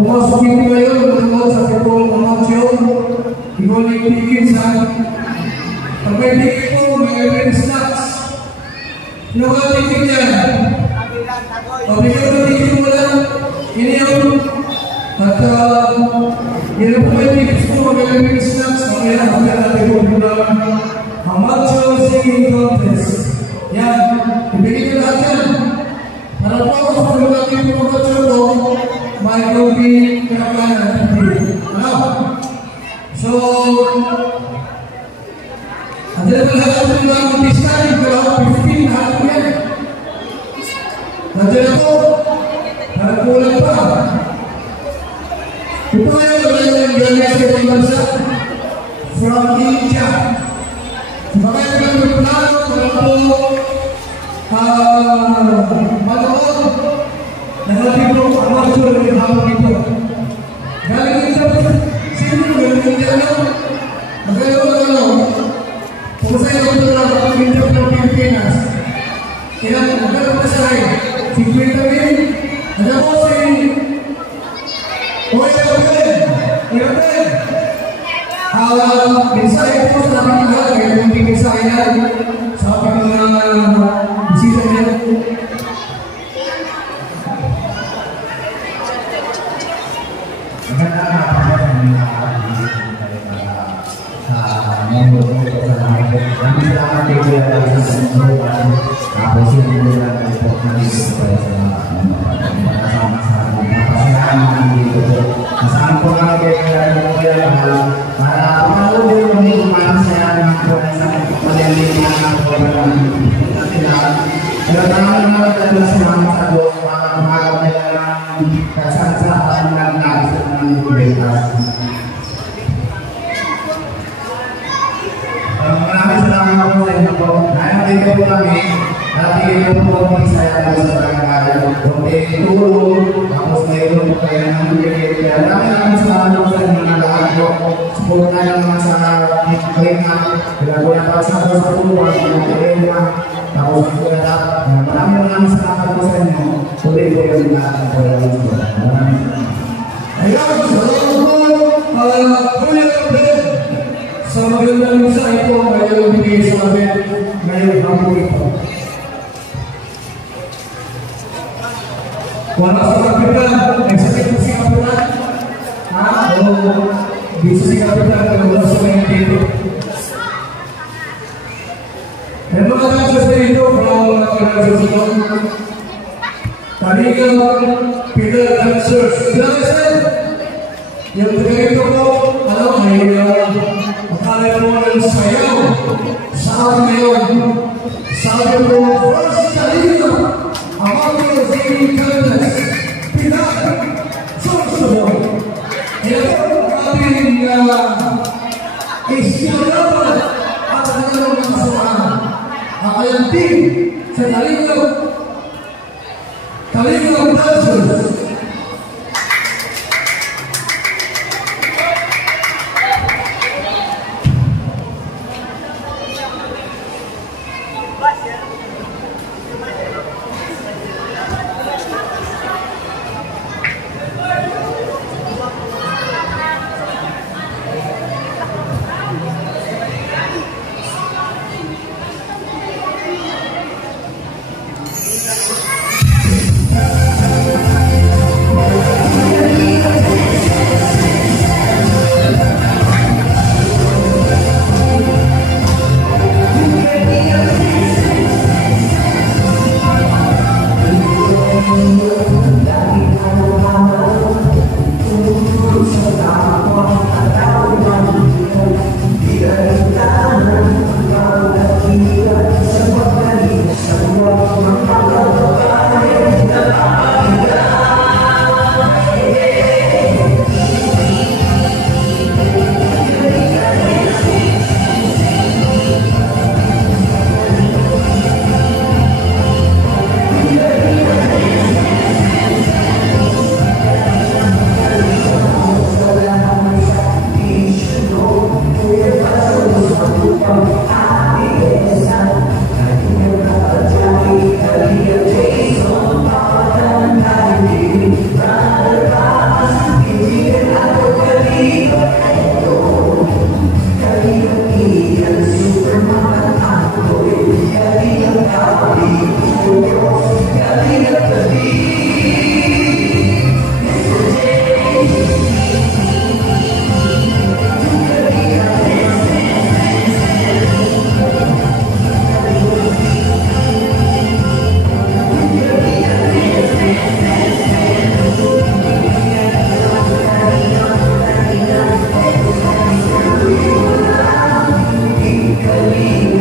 Pumasok ito ngayon manood sa pitong promosyon. Iguling tigil sa pagpapigil po, may snacks. Sino ka tigil yan? Pabigyan na tigil mo lang. Ini yung at yun po may tigil po, may snacks. Kaya hanggang natin po bilang amateur singing contest. Yan, ibigay nyo lahat yan. Para po ako sa pagpapigil po amateur po, may gawin kaya so Dahil lahat ng mga artista, yung kalahok 15, lahat ko yan. Nandiyan ako, parang kulang pa. Ito ngayon, wala yung galing sa ibang bansa. From India. Baka yung mga plano, wala po, manood. Nahati po, amateur ng hapon ito. Galing ito, sino galing ito, ano? Magagawa, kung sa'yo ito lang, ang India ng Pilipinas, kailan magagawa pa sa akin, 50 mil, ano po si mensahe po sa aking lahat, kaya kung hindi mensahe yan sa aking mga bisita niya. Maganda nga po ang member ko sa mga kami salamat kayo kaya lang sa mga tapos hindi nila kayo po nandito kayo sa mga kasama sa mga pasihaan ng dito po. Masaan po kami kayo kaya lang kaya para pangalaw din kami kumain sa mga po sa paglalagay ng po ng sila. Pero tangan naman tayo sa mga sago para kumagaw nila ng kasansaan ng nais ng Pilipinas. Maraming salamat po sa inyo po. Ngayon dito po kami, natigil po po kami saya po sa barangay. Kunti tulong, tapos mayroon po kayo ng bibigay. Kaya maraming salamat po sa inyo na lahat po. Support na naman sa kalinga. Kaya po na para sa tulong, mga kalinga. Tapos po na lahat. Maraming salamat po sa inyo. Tuloy po yung lahat po. Maraming salamat. Ayun, salamat po. Sa magandang mensahe po, ngayon bigay sa amin ngayon ang po ito. Wala sa kapitan, ay sakit po si kapitan. O, dito si kapitan, ay wala sa ngayon dito. And mga dancers na ito, from Kinagsasilong, Taligang Pilar Dancers. Dancers, yung taga ito po, alam, ay akala mo ng sayaw sa akin ngayon. Sabi po, first Talina, among your daily kindness, Pilar, Sorsoboy. Ito ang ating ispirapan at kanilang mga kasamahan. Ang kanyang team sa Talina Dancers. Kali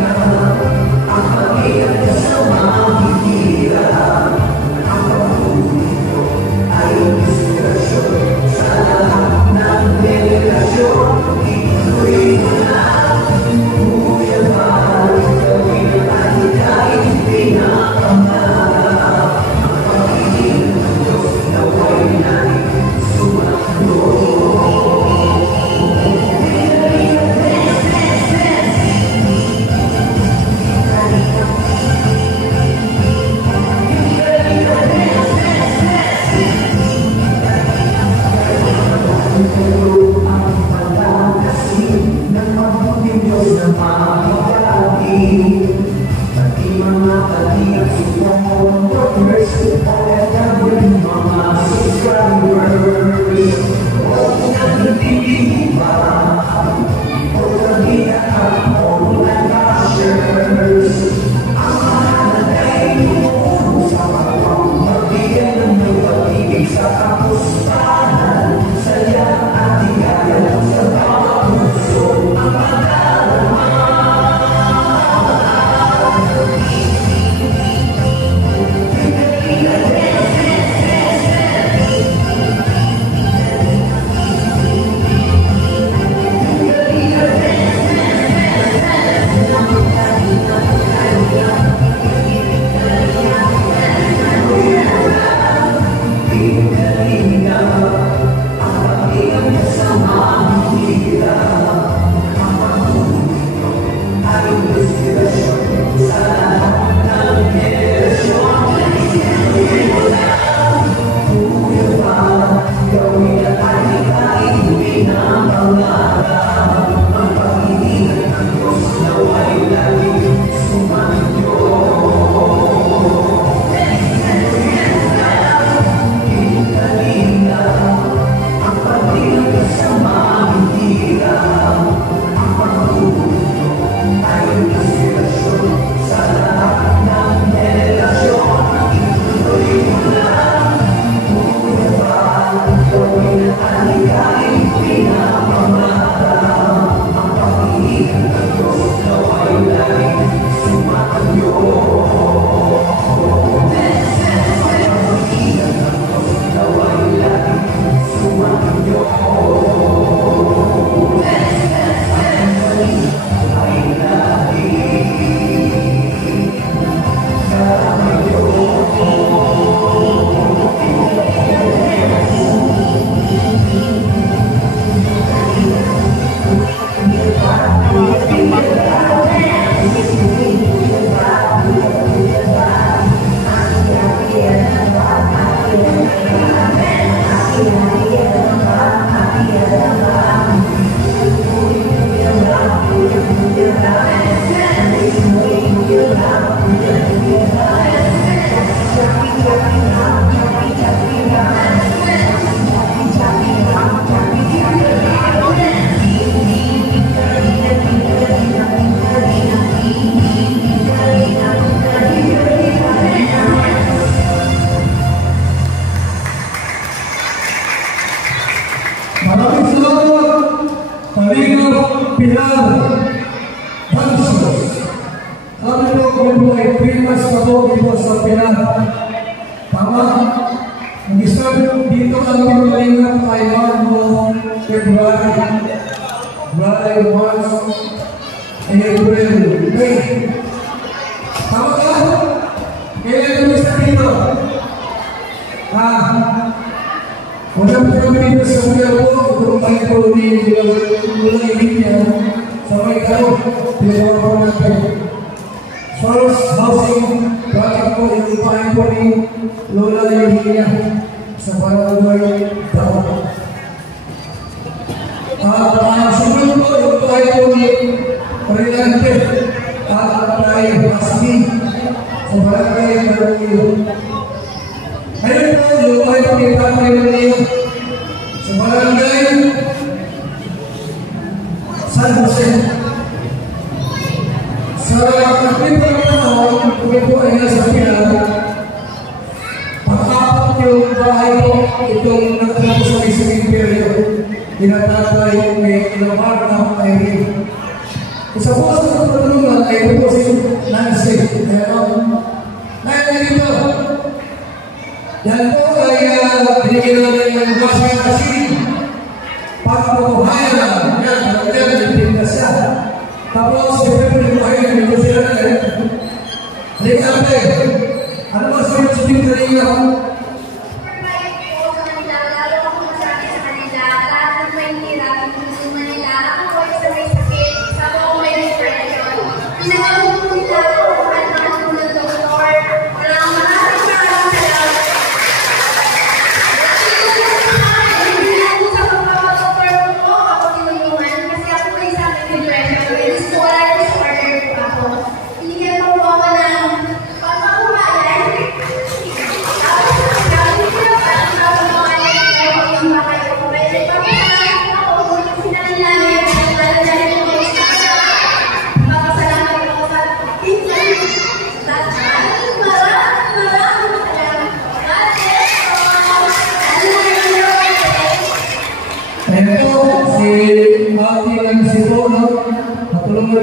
What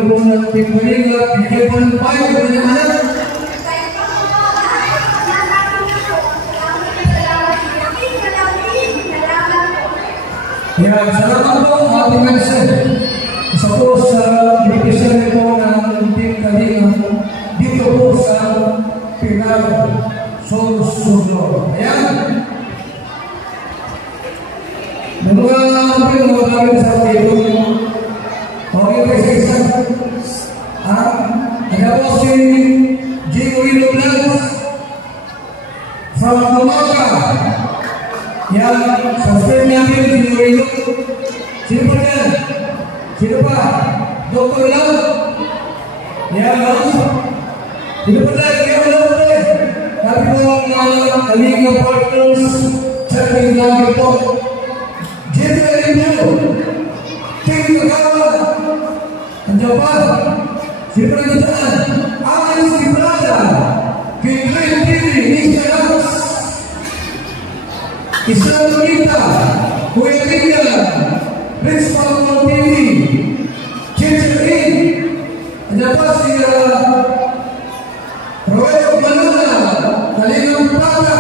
po ng Team Manila, bigyan po ng 5 na naman. Yan, salamat po ating mention. Isa po sa representative po ng Team Kalinga dito po sa Pilar Sorsogon. Ayan. Mga kapatid namin sa dito. Okay po isa-isa. Ada po si Gino Blanc from Tumaga. Yang subscribe natin si Gino. Sino pa yan? Sino pa? Dr. Love? Yan, Love? Sino pa tayo? Kaya Love tayo. Sabi po ang Kalinga Partners sa Kalinga po. Gino Blanc. King Kagawa. Andiyan pa. Sino pa rin dyan? Alex Ibrada. King Ray TV. Nisha Ramos. Isla Bonita, Kuya Lidia, Prince Paul TV, Ginger Inn, ada pa si Roel Manana, Kalinga Plata,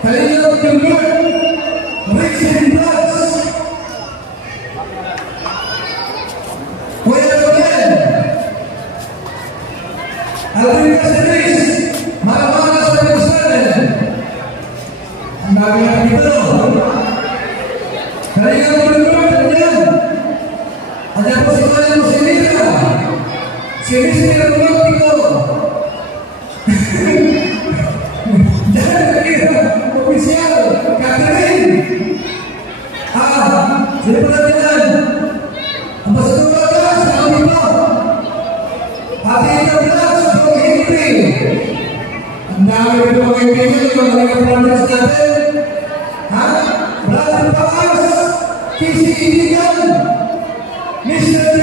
Kalinga Timur, Richard Bloods, Kuya Roel, Alvin Caceres, Maramana sa Jerusalem. Ang dami na dito. Kalinga Bulunod, andyan. Andyan po si Malang Sinira. Si Mr. Romantiko. Dahil Kalinga, opisyal, Catherine. Sino po natin yan? Ang Pastor Bagas, kami po. Ate Ita Blas, Joe Henry. Ang dami rin mga kaibigan, yung mga nagka-projects natin. Brother Baas, Casey Iligan, Mr. J.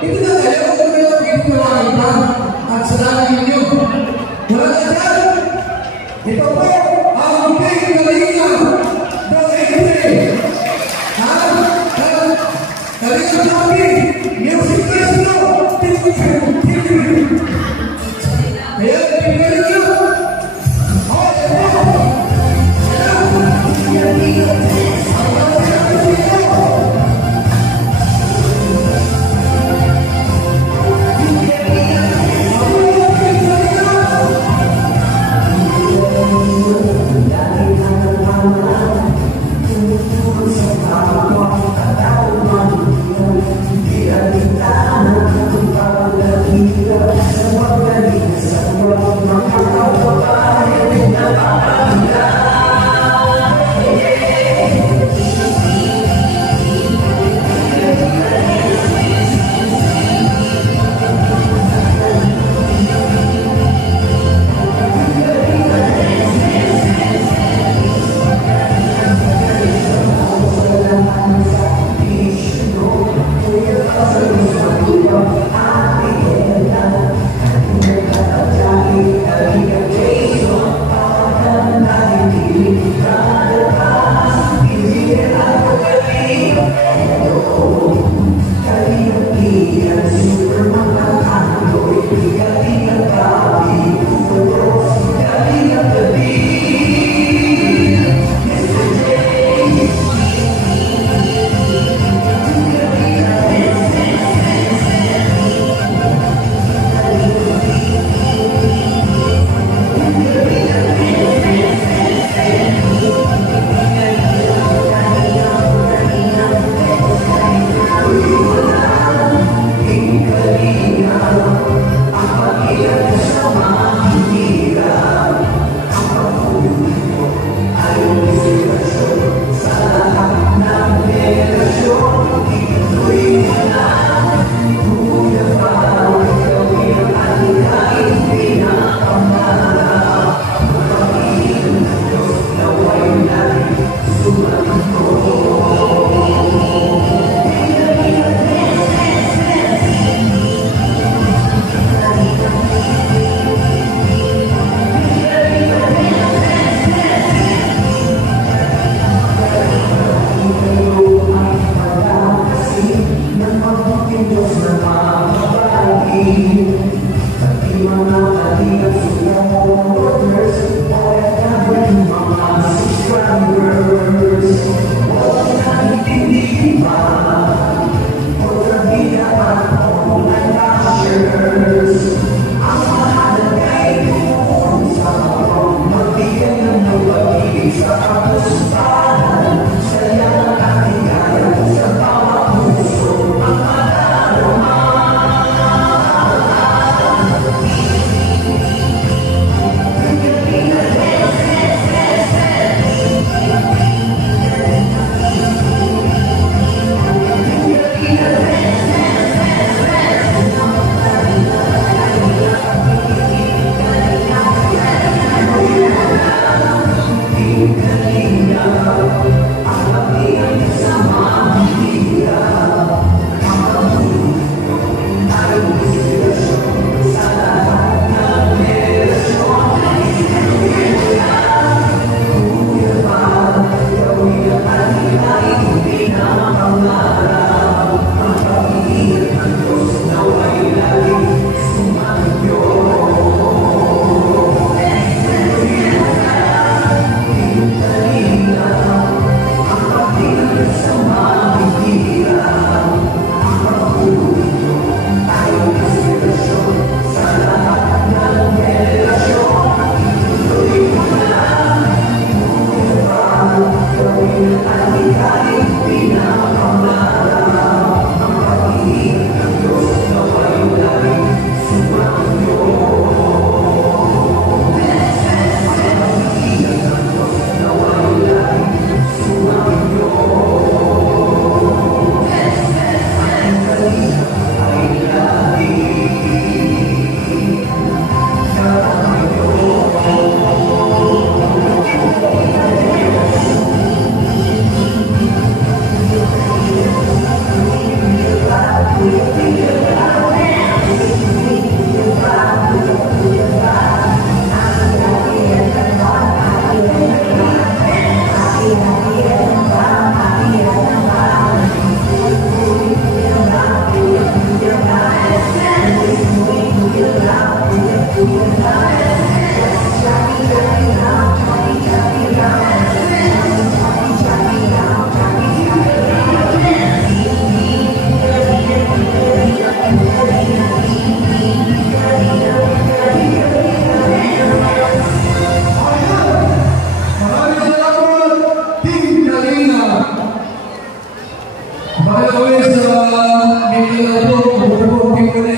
Ito na kayo, kung kayo pinipilakita at salamat ninyo. Wala na dyan. Ito po, ang Big Kalinga, the Henry. Kalinga Nabi, Music Festival, ayan, pinagaling nyo. Kalinga.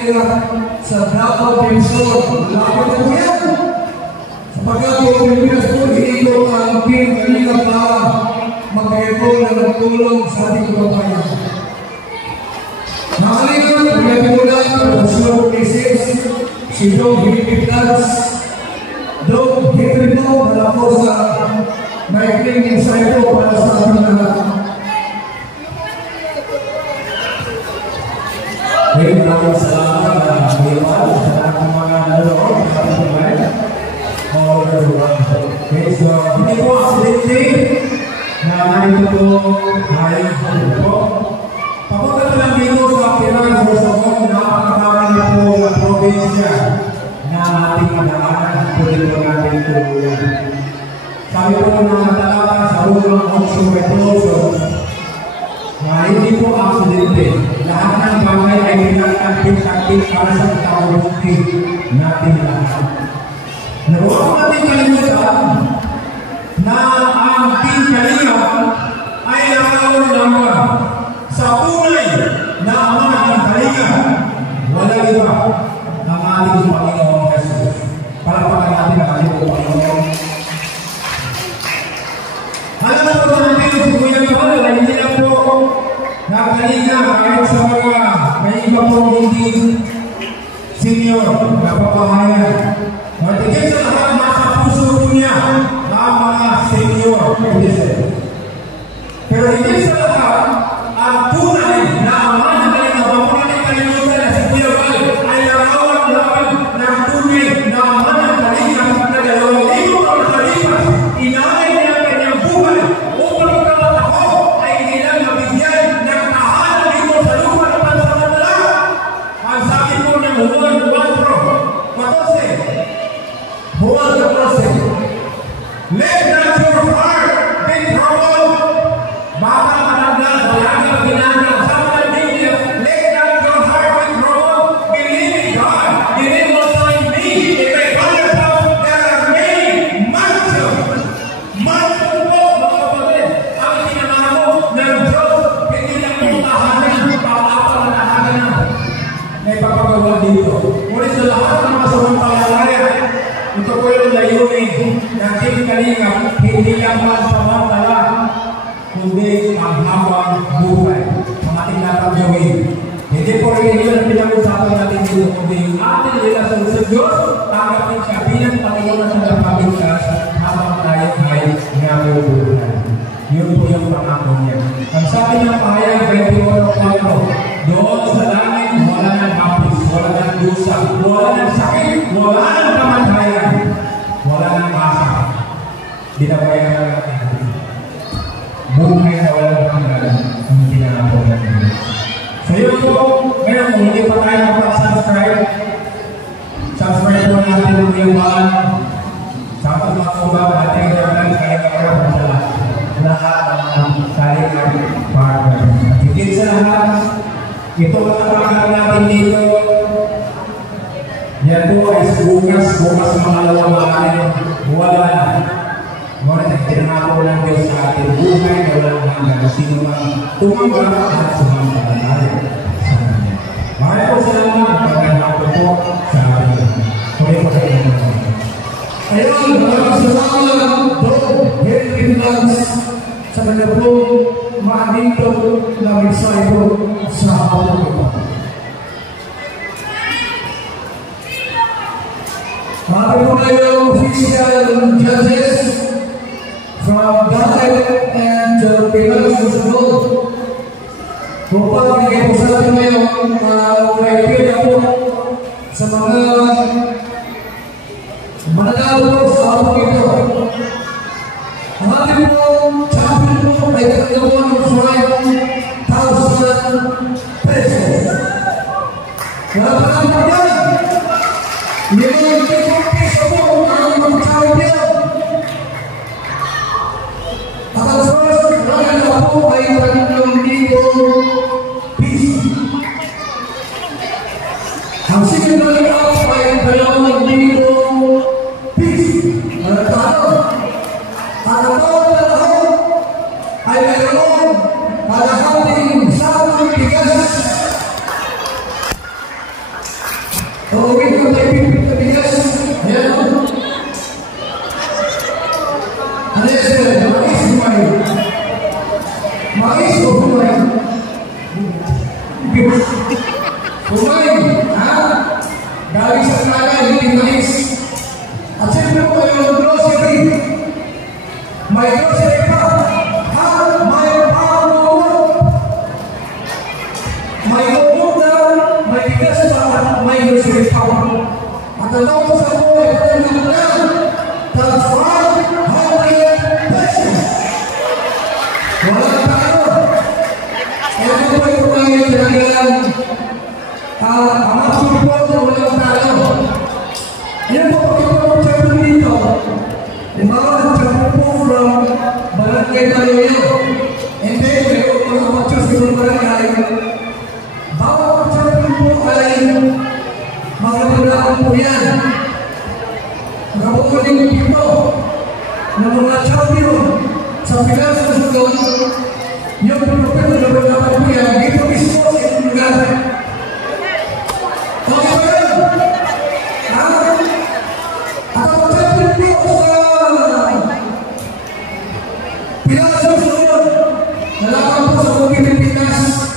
nila sa Davao Division. Lapit na po yan. Sapagkat yung Pilipinas po, ito ang team kanila para mag-ito na nagtulong sa ating kababayan. Nakalimutan, pinatimulan ang National Cases, si Dong Henry Plans, Dong Henry Mo, na po sa maikling ensayo para sa ating lahat. Maraming salamat na Wilman sa ating mga nanonood sa ating pagkain. Okay, so hindi po aksidente na narito po ay po. Papunta po lang dito sa Pilar, Sorsogon, napakamarami na po na probinsya na ating madaanan po dito natin tulungan. Sabi po ng mga talata sa Roma 8:14, hindi po aksidente. Lahat ng bagay ay pinagkakit-kakit para sa kabubuti natin lahat. Huwag natin kalimutan na ang Team Kalinga ay nakakaroon lamang sa tunay na ama ng Kalinga. Walang iba ang ating Panginoong Jesus. Palakpakan natin ang ating Panginoon. Alam po natin si Kuya Kamal ay hindi na po na Kalinga kahit sa mga may iba po hindi senior na papahayan. Matigil sa lahat nasa puso po niya ang mga senior. Pero hindi sa lahat ang tunay na ama na Kalinga. Huwag natin kalimutan na si Kuya Kamal ay larawan ng tunay na ama ng Kalinga na 2,000 ang kalipas. Inanay niya ang kanyang buhay upang magkakataho ay hindi lang mabigyan ng tahanan dito sa lupa ng pansamantala. Ang sabi po ng Juan 4:14, let not your heart be troubled. Baka managlas, wala kang ginana. Sabi ng Biblia, let not your heart be troubled. Believe in God. Believe also in me. In my Father's house, there are many mansions. Mansion po, mga kapatid. Ang sinamahan mo ng Diyos, hindi lang mo tahanan, pang-apat na tahanan. May papagawa dito. Ngunit sa lahat ng mga samantalalaya, ito po yung layunin ng Team Kalinga, hindi lang pansamantala, kundi ang habang buhay. Ang ating dapat gawin. Hindi po rin yun ang pinag-usapan natin dito, kundi yung ating relasyon sa Diyos, tanggapin siya bilang Panginoon sa nagpapagligtas habang tayo ay nabubuhay. Yun po yung pangako niya. Ang sabi ng pahayag 21:4, doon sa langit, wala ng hapis, wala ng dusa, wala ng sakit, wala ng kamatayan, wala ng masa. Binabayan na natin. Buhay na walang hanggan ang tinanapon natin. So yun po, ngayon kung hindi pa tayo mag-subscribe, subscribe po natin yung mga sa ating mga kubab at yung naman kaya karoon sa lahat ng Kalinga partner. At higit sa lahat, ito matapakan natin dito. Yan po ay bukas mga lawang wala na. Ngunit nagtinanako lang Diyos sa ating buhay na walang hanggan. Sino man tumanggap at sumampalataya sa Kanya. Maraming po salamat at pagkakataon po sa ating tuloy po sa inyo. Ayun, maraming salamat Dong Henry Plans sa kanya po maanito na mensahe sa hapon ito. Maraming po kayo official judges from Dalit and Pilar Sorsogon. Upang bigay po sa atin ngayon criteria po sa mga mananalo po sa hapon ito. Ang ating po champion po ay kagawang 5,000 pesos. Wala pa lang po yan. Yung 5 piso po ang mga champion. At ang first runner po ay 3,000 piso. Ang second runner up ay 2,000 piso. At ang total ay mayroon kalahating sakong bigas. Uuwi ko tayo pipit na bigas. Ayan o. Ano yan sila? Mais kumay. Mais o kumay? Kumay. Ha? Galing sa kalay, hindi mais. At siyempre po yung grocery. May grocery pa. Ha? May pangungod. May umog na, may bigas pa, may grocery pa. At ang tawag sa buhay, patanggal na. That's 500 pesos. Wala na tayo. Kaya po ito tayo talagang amasyon po na walang tayo. Ayan po, pagkakapagsabi dito. Dibawa, nagsabi po from Barangay Malayo. And then, may mga pagsabi sa barangay. Bawat pagsabi po ay magandaan po yan. Nakabukuling dito ng mga champion sa Pilas na Sudon. Yung pinupito na magandaan po yan. Dito mismo sa inyong lugar. Okay ba yan? At ang champion po sa Pilas na Sudon. Nalaman po sa mga Pilipinas.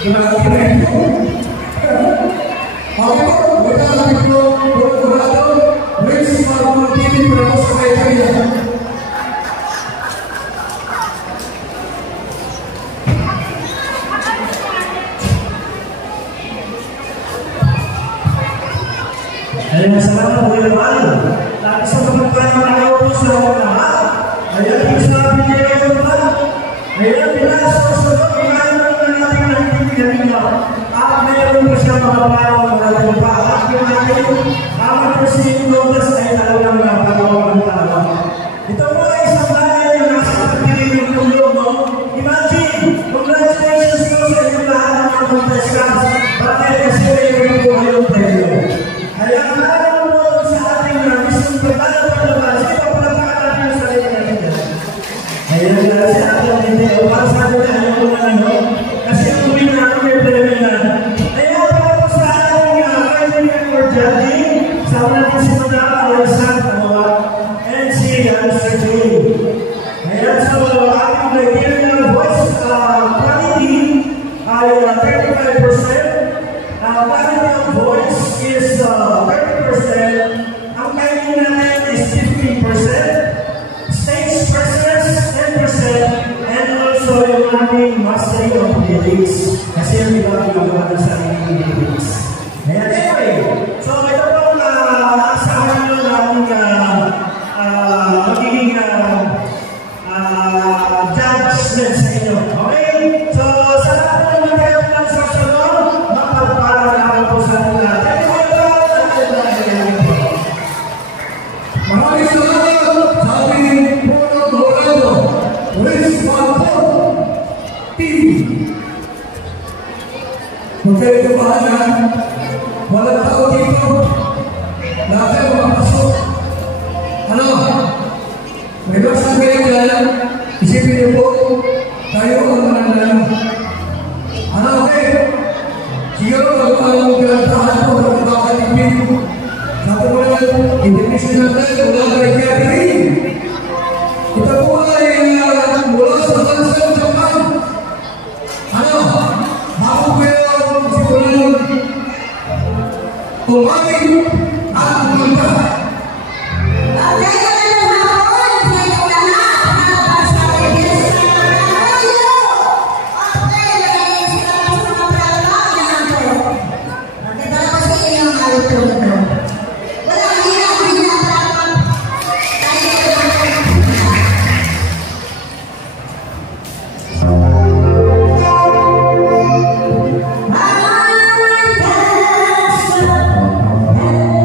Grabe na ito. Okay po, wala lang ito. Kurado, Rich Marmon TV para po sa kaya. Ayan, salamat po yung mahal. Lagi sa pagpapaya ng ayaw po sa lahat. Ayan, yung sabi niya yung mahal. Ayan, pinasa sa loob. Kaya naman natin ang pipigyan nila. At mayroon po siya makaparaw ng natin pa. At yung natin, amat po si Lourdes ay talagang napagawa ng tao. Ito po ay isang bayan yung nasa pagpili ng tulong mo. Imagine, congratulations po sa inyong lahat ng mga contestants. Bakit kasi mayroon po kayong premyo. Kaya maraming po sa ating mismong pagpapalabas. Ito po na pakatapin sa sarili natin. Ayan na si ating hindi. O para sa atin na ayaw po na ano. Kasi ang uwi na ako may premyo na. Ayan para po sa ating kaibigan or judging. Sama natin si Madam Alison Kamoa and si Mr. Jay. Ayan, so ating nagiging ng voice quality ay 35%. Quality of voice is 30%. Ang kailangan natin is 15%. Stage presence 10%. And also yung ating mastery of lyrics. Kasi yung iba ginagawa sa ating lyrics. Ayan, anyway. So ito po asahan nyo na ating magiging judgment sa inyo. Okay? So sa lahat ng mga kayo ng saksyon, mapagpala na ako po sa ating lahat. Maraming salamat sa ating Polo Dorado, Rich Marmon TV. Kung kayo kumahanan, walang tao dito. Lahat ay makapasok. Ano? May baksan kayo dyan. Isipin niyo po, kayo ang mananalo. Ano, okay? Siguro magpapalong pinantahan po ng pagkakatipin. Sabi mo naman, international tayo, wala kay Catherine. Ito po ay mula sa Hansan, Japan. Ano? Bago kayo siguro kumain at kumanta. Bye.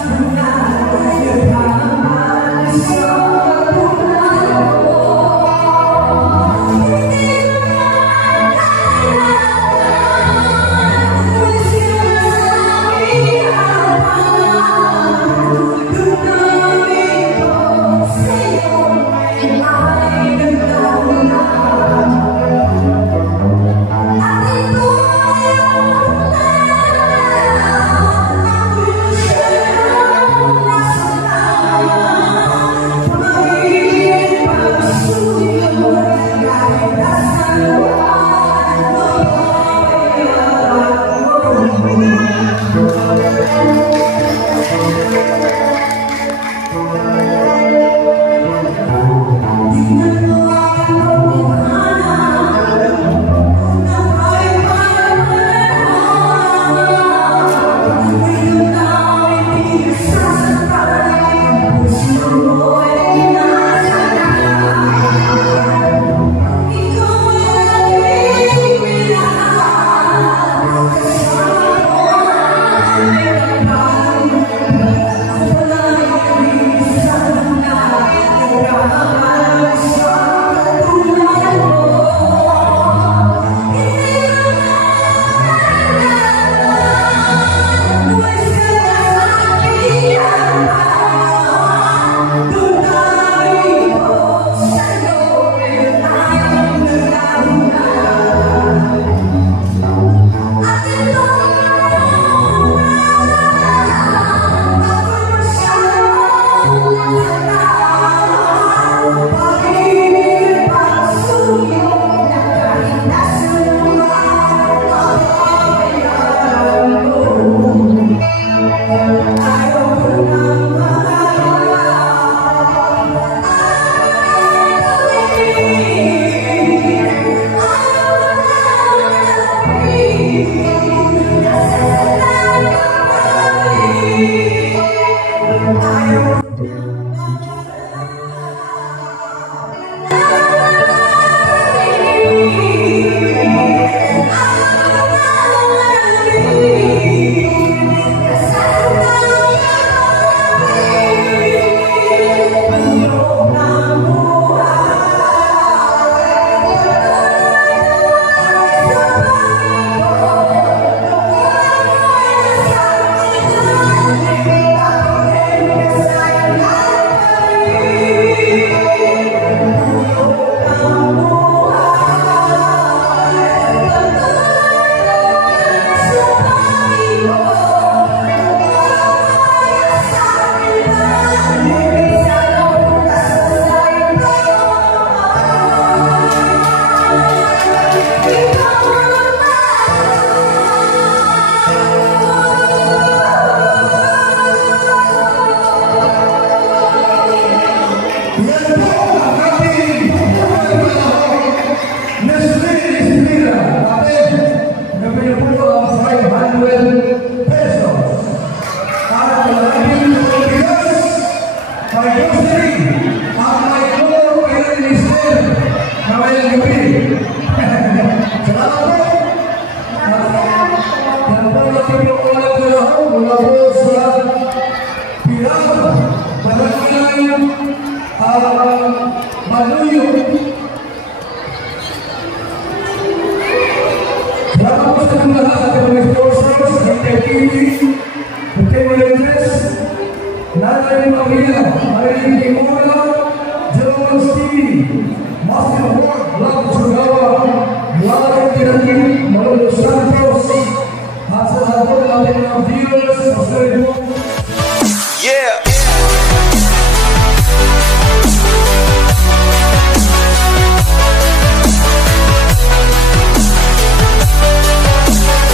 I'm Pilar, Barangay Manuyo. Salamat po sa mga lahat sa mga sponsors, Interkini, Hotel Malentres, Nanay Maria, Marilyn Kimura, Joel Stevie, Master Award, Love Sugawa, Mara Tirangin, Manolo Santos, at sa lahat po natin mga viewers, Pastor